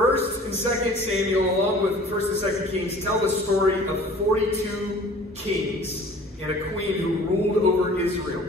1st and 2nd Samuel, along with 1st and 2nd Kings, tell the story of 42 kings and a queen who ruled over Israel.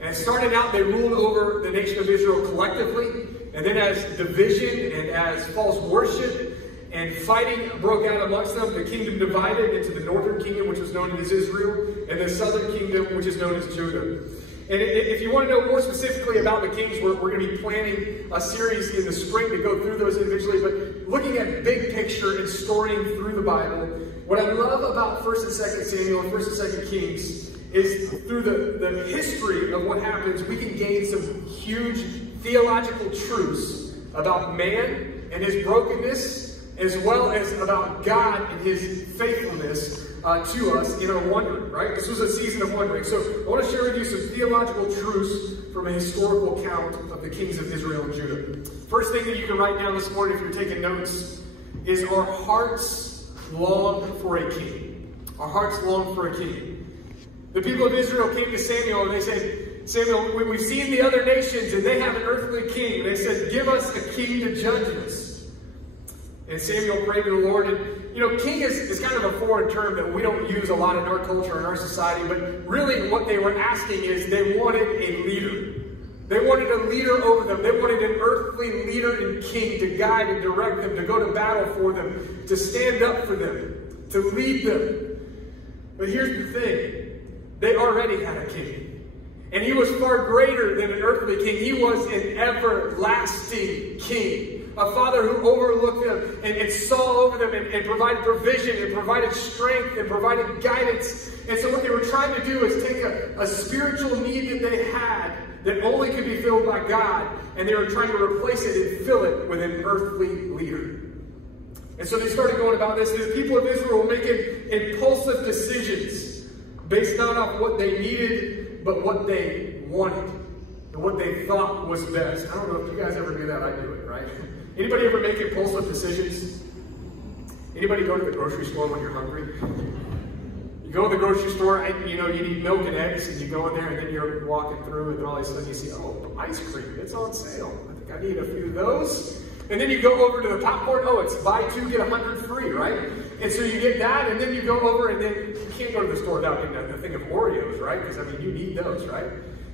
And it started out, they ruled over the nation of Israel collectively, and then as division and as false worship and fighting broke out amongst them, the kingdom divided into the northern kingdom, which was known as Israel, and the southern kingdom, which is known as Judah. And if you want to know more specifically about the kings, we're going to be planning a series in the spring to go through those individually. But looking at big picture and storing through the Bible, what I love about 1st and 2nd Samuel and 1st and 2nd Kings is through the history of what happens, we can gain some huge theological truths about man and his brokenness, as well as about God and his faithfulness to us in our wondering, right? This was a season of wondering. So I want to share with you some theological truths from a historical account of the kings of Israel and Judah. First thing that you can write down this morning if you're taking notes is our hearts long for a king. Our hearts long for a king. The people of Israel came to Samuel and they said, Samuel, we've seen the other nations and they have an earthly king. And they said, give us a king to judge us. And Samuel prayed to the Lord. And you know, king is kind of a foreign term that we don't use a lot in our culture, in our society, but really what they were asking is they wanted a leader. They wanted a leader over them. They wanted an earthly leader and king to guide and direct them, to go to battle for them, to stand up for them, to lead them. But here's the thing. They already had a king. And he was far greater than an earthly king. He was an everlasting king. A father who overlooked them and saw over them and provided provision and provided strength and provided guidance. And so what they were trying to do is take a spiritual need that they had that only could be filled by God, and they were trying to replace it and fill it with an earthly leader. And so they started going about this. The people of Israel were making impulsive decisions based not on what they needed, but what they wanted and what they thought was best. I don't know if you guys ever do that. I do it, right? Anybody ever make impulsive decisions? Anybody go to the grocery store when you're hungry? You go to the grocery store, and you know, you need milk and eggs, and you go in there, and then you're walking through, and then all of a sudden you see, oh, ice cream, it's on sale. I think I need a few of those. And then you go over to the popcorn, oh, it's buy two, get 100 free, right? And so you get that, and then you go over, and then you can't go to the store without getting a thing of Oreos, right? Because, I mean, you need those, right?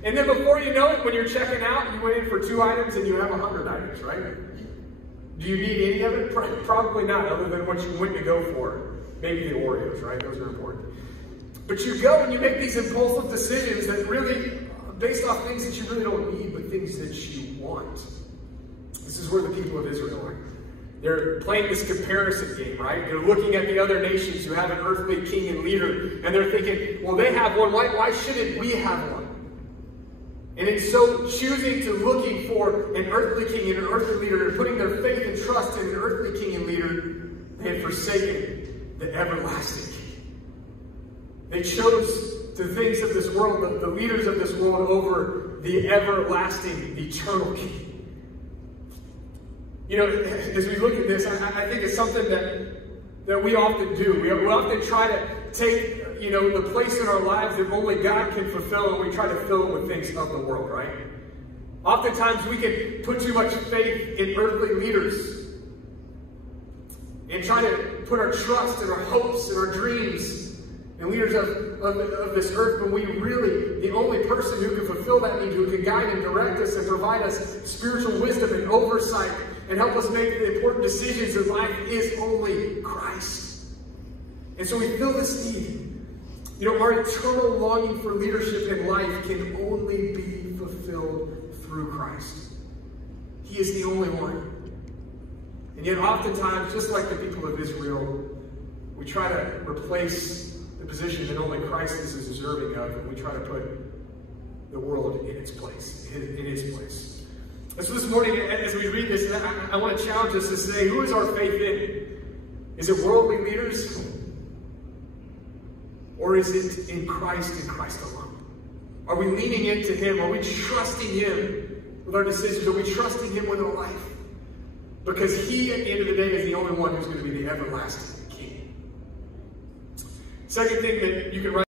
And then before you know it, when you're checking out, you went in for 2 items, and you have 100 items, right? Do you need any of it? Probably not, other than what you went to go for. Maybe the Oreos, right? Those are important. But you go and you make these impulsive decisions that really, based off things that you really don't need, but things that you want. This is where the people of Israel are. They're playing this comparison game, right? They're looking at the other nations who have an earthly king and leader, and they're thinking, well, they have one. Why shouldn't we have one? And in so choosing to looking for an earthly king and an earthly leader and putting their faith and trust in an earthly king and leader, they had forsaken the everlasting king. They chose the things of this world, the leaders of this world, over the everlasting, eternal king. You know, as we look at this, I think it's something that we often do. We often try to take, you know, the place in our lives that only God can fulfill, and we try to fill it with things of the world, right? Oftentimes we can put too much faith in earthly leaders and try to put our trust and our hopes and our dreams in leaders of this earth, when we really, the only person who can fulfill that need, who can guide and direct us and provide us spiritual wisdom and oversight and help us make the important decisions in life, is only Christ. And so we feel this need. You know, our eternal longing for leadership in life can only be fulfilled through Christ. He is the only one. And yet oftentimes, just like the people of Israel, we try to replace the position that only Christ is deserving of, and we try to put the world in its place, in his place. And so this morning, as we read this, I want to challenge us to say, who is our faith in? Is it worldly leaders? Or is it in Christ and Christ alone? Are we leaning into him? Are we trusting him with our decisions? Are we trusting him with our life? Because he, at the end of the day, is the only one who's going to be the everlasting king. Second thing that you can write